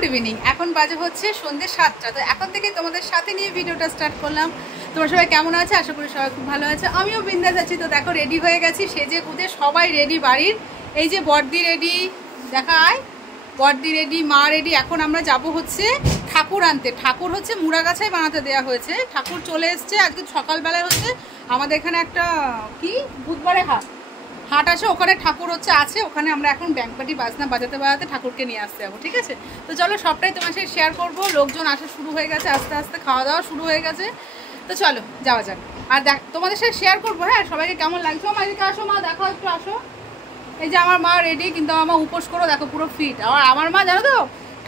Good evening. এখন বাজে হচ্ছে সন্ধ্যে 7টা। তো এখন থেকে তোমাদের সাথে নিয়ে ভিডিওটা স্টার্ট করলাম। তোমরা সবাই কেমন আছে? আশা করি সবাই খুব ভালো আছে, আমিও বিন্দাস আছি। তো দেখো রেডি হয়ে গেছি, সেজে গুজে সবাই রেডি বাড়ির। এই যে বড়দি রেডি, দেখায় বড়দি রেডি, মা রেডি। এখন আমরা যাব হচ্ছে ঠাকুর আনতে। ঠাকুর হচ্ছে মুড়াগাছায় বানাতে দেওয়া হয়েছে। ঠাকুর চলে এসছে আজকে সকালবেলায়। হচ্ছে আমাদের এখানে একটা কি বুধবারে হাট আছে, ওখানে ঠাকুর আছে। ওখানে আমরা এখন ব্যাংকপাটি বাজনা বাজাতে বাজাতে ঠাকুরকে নিয়ে আসতে যাবো, ঠিক আছে? তো চলো সবটাই তোমার সাথে শেয়ার করবো। লোকজন আসা শুরু হয়ে গেছে, আস্তে আস্তে খাওয়া দাওয়া শুরু হয়ে গেছে। তো চলো যাওয়া যাক। আর তোমাদের সাথে শেয়ার করবো, হ্যাঁ, সবাইকে কেমন লাগছে। মা এদিকে আসো, মা দেখো একটু আসো। এই যে আমার মা রেডি, কিন্তু আমার মা উপোস করো, দেখো পুরো ফিট। আমার মা জানো তো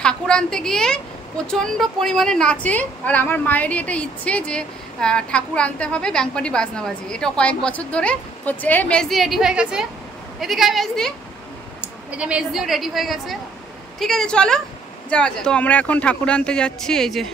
ঠাকুর আনতে গিয়ে প্রচণ্ড পরিমাণে নাচে। আর আমার মায়েরই এটা ইচ্ছে যে ঠাকুর আনতে হবে, ব্যাংকপাটি বাজনাবাজি। এটা কয়েক বছর ধরে হচ্ছে। মেজদি রেডি হয়ে গেছে, এদিকে মেজদি। এই যে মেজদিও রেডি হয়ে গেছে, ঠিক আছে চলো যাওয়া যায়। তো আমরা এখন ঠাকুর আনতে যাচ্ছি। এই যে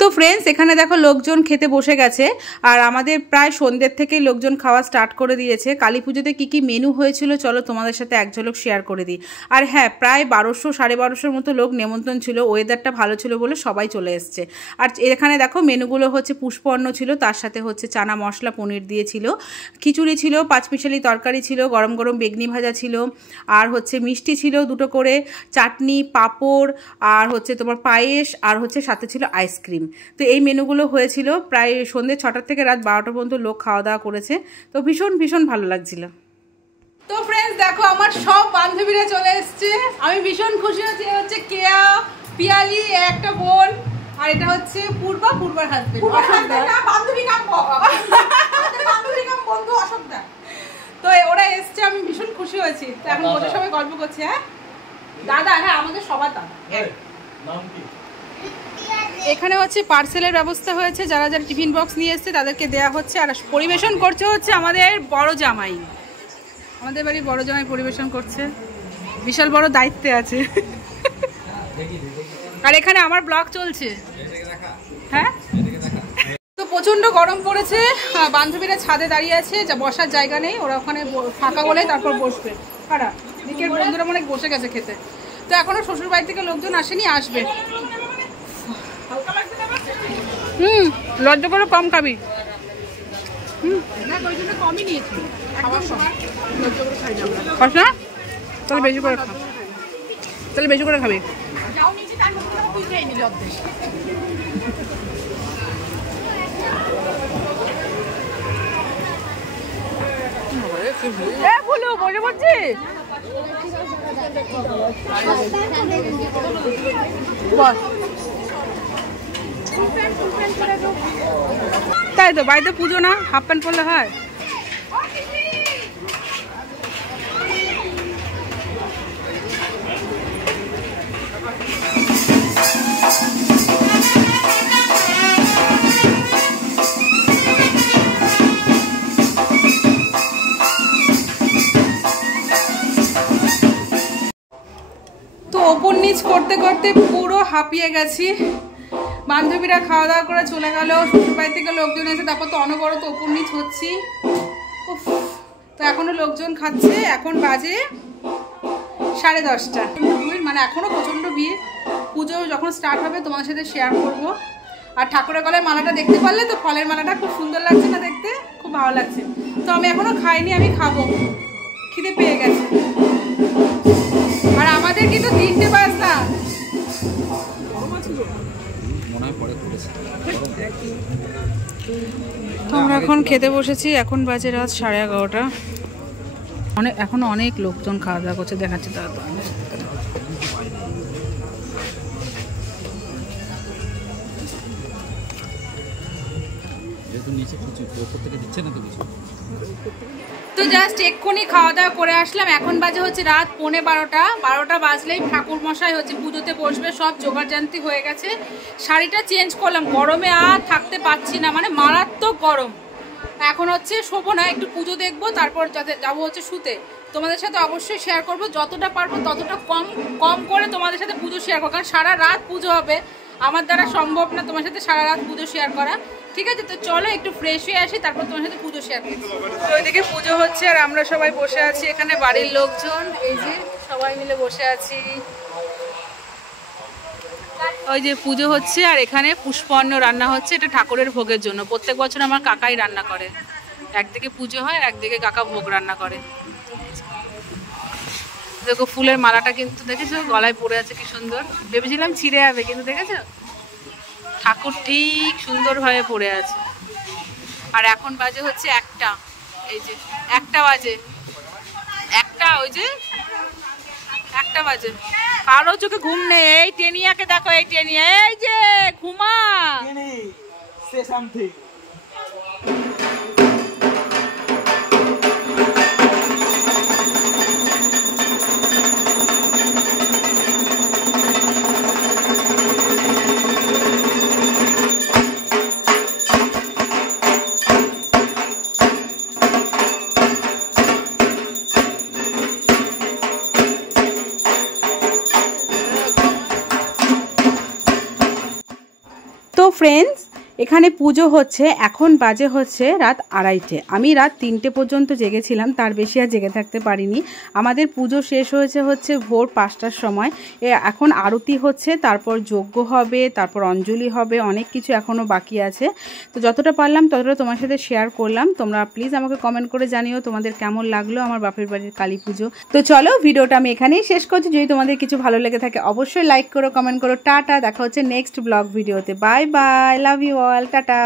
তো ফ্রেন্ডস, এখানে দেখো লোকজন খেতে বসে গেছে আর আমাদের প্রায় সন্ধ্যের থেকেই লোকজন খাওয়া স্টার্ট করে দিয়েছে। কালী পুজোতে কী কী মেনু হয়েছিল চলো তোমাদের সাথে এক ঝলক শেয়ার করে দিই। আর হ্যাঁ, প্রায় 1200-1250 মতো লোক নেমন্তন্ন ছিল, ওয়েদারটা ভালো ছিল বলে সবাই চলে এসছে। আর এখানে দেখো মেনুগুলো হচ্ছে পুষ্পন্ন ছিল, তার সাথে হচ্ছে চানা মশলা পনির দিয়েছিল, খিচুড়ি ছিল, পাঁচমিশালি তরকারি ছিল, গরম গরম বেগনি ভাজা ছিল, আর হচ্ছে মিষ্টি ছিল 2টো করে, চাটনি, পাঁপড়, আর হচ্ছে তোমার পায়েস, আর হচ্ছে সাথে ছিল আইসক্রিম। তো এই মেনুগুলো হয়েছিল। প্রায় সন্ধ্যে 6টা থেকে রাত 12টা পর্যন্ত লোক খাওয়া দাওয়া করেছে। তো ভীষণ ভীষণ ভালো লাগছিল। তো ফ্রেন্ডস দেখো, আমার সব বান্ধবীরা চলে এসছে, আমি ভীষণ খুশি হচ্ছি। হচ্ছে কেয়া, পিয়ালি, একটা বোন, আর এটা হচ্ছে পূর্বার হাজবেন্ড, বান্ধবী কাম বন্ধু অশোকদা। তো ওরা এসছে, আমি ভীষণ খুশি হয়েছি। তো এখন বসে সবাই গল্প করছে। হ্যাঁ দাদা, হ্যাঁ আমাদের সবার দাদা। নাম কি? এখানে হচ্ছে পার্সেলের ব্যবস্থা হয়েছে, যারা যারা টিফিন বক্স নিয়ে এসছে তাদেরকে দেয়া হচ্ছে। আর পরিবেশন করছে হচ্ছে আমাদের বড় জামাই, আমাদের বাড়ির বড় জামাই পরিবেশন করছে, বিশাল বড় দায়িত্বে আছে। আর এখানে আমার ব্লগ চলছে। হ্যাঁ, তো প্রচন্ড গরম পড়েছে, বান্ধবীরা ছাদে দাঁড়িয়ে আছে, যা বসার জায়গা নেই, ওরা ওখানে ফাঁকা বলে তারপর বসবে। কারা দিকের বন্ধুরা মনে বসে গেছে খেতে। তো এখনো শ্বশুর বাড়ি থেকে লোকজন আসেনি, আসবে। লজ্জা করে কম খাবি। কমই নিয়েছি, তাহলে বেশি করে খা, তাহলে বেশি করে খাবি। বসে পড়ছি। তাই তো, বাড়িতে পুজো না, হাফ প্যান্ট পরলে হয়? তো ওপর নিচ করতে করতে পুরো হাঁপিয়ে গেছি। বান্ধবীরা খাওয়া দাওয়া করে চলে গেল, শ্বশুরবাড়ি থেকে লোকজন এসে, তারপর তো অনবরত ওপর নিচ হচ্ছি। তো এখনো লোকজন খাচ্ছে, এখন বাজে 10:30। মানে এখনো প্রচন্ড ভিড়। পুজো যখন স্টার্ট হবে তোমার সাথে শেয়ার করব। আর ঠাকুরের গলায় মালাটা দেখতে পারলে তো, ফলের মালাটা খুব সুন্দর লাগছে না দেখতে, খুব ভালো লাগছে। তো আমি এখনো খাইনি, আমি খাবো, খিদে পেয়ে গেছে। আর আমাদের কিন্তু 3টে বাজ না, তো আমরা এখন খেতে বসেছি। এখন বাজে রাত 11:30। এখনো অনেক লোকজন খাওয়া দাওয়া করছে, দেখাচ্ছে তারা। তো তো জাস্ট এক্ষুনি খাওয়া দাওয়া করে আসলাম। এখন বাজে হচ্ছে রাত 11:15। 12টা বাজলেই ঠাকুর মশাই হচ্ছে পুজোতে বসবে, সব জোগাড়জান্তি হয়ে গেছে। শাড়িটা চেঞ্জ করলাম, গরমে আর থাকতে পারছি না, মানে মারাত্মক গরম। এখন হচ্ছে শোবো না, একটু পুজো দেখবো, তারপর যাবো হচ্ছে শুতে। তোমাদের সাথে অবশ্যই শেয়ার করবো, যতটা পারবো ততটা কম করে তোমাদের সাথে পুজো শেয়ার করবো, কারণ সারা রাত পুজো হবে, আমার দ্বারা সম্ভব না তোমার সাথে সারা রাত পুজো শেয়ার করা। ঠিক আছে, তো চলো একটু ফ্রেশ হয়ে আসি, তারপর তোমার সাথে পুজো শেয়ার করছি। তো ওইদিকে পুজো হচ্ছে আর আমরা সবাই বসে আছি এখানে, বাড়ির লোকজন এই যে সবাই মিলে বসে আছি। ওই যে পুজো হচ্ছে আর এখানে পুষ্পান্ন রান্না হচ্ছে, এটা ঠাকুরের ভোগের জন্য। প্রত্যেক বছর আমার কাকাই রান্না করে, একদিকে পুজো হয় আর একদিকে কাকা ভোগ রান্না করে। দেখো ফুলের মালাটা কিন্তু দেখেছো গলায় পড়ে আছে, কি সুন্দর। ভেবেছিলাম ছিঁড়ে যাবে, কিন্তু দেখেছো ঠাকুর ঠিক সুন্দরভাবে পড়ে আছে। আর এখন বাজে হচ্ছে 1টা, এই যে 1টা বাজে, 1টা, ওই যে 1টা বাজে। কারো চোখে ঘুম নেই। এই টেনিয়াকে দেখো, এই টেনিয়া, এই যে ঘুমা। ফ্রেন্ডস, এখানে পুজো হচ্ছে, এখন বাজে হচ্ছে রাত 2:30। আমি রাত 3টে পর্যন্ত জেগেছিলাম, তার বেশি আর জেগে থাকতে পারিনি। আমাদের পুজো শেষ হচ্ছে ভোর 5টার সময়। এখন আরতি হচ্ছে, তারপর যজ্ঞ হবে, তারপর অঞ্জলি হবে, অনেক কিছু এখনও বাকি আছে। তো যতটা পারলাম ততটা তোমার সাথে শেয়ার করলাম। তোমরা প্লিজ আমাকে কমেন্ট করে জানিও তোমাদের কেমন লাগলো আমার বাপের বাড়ির কালী পুজো। তো চলো, ভিডিওটা আমি এখানেই শেষ করছি। যদি তোমাদের কিছু ভালো লেগে থাকে অবশ্যই লাইক করো, কমেন্ট করো। টাটা, দেখা হচ্ছে নেক্সট ব্লগ ভিডিওতে। Bye bye, love you all, tata.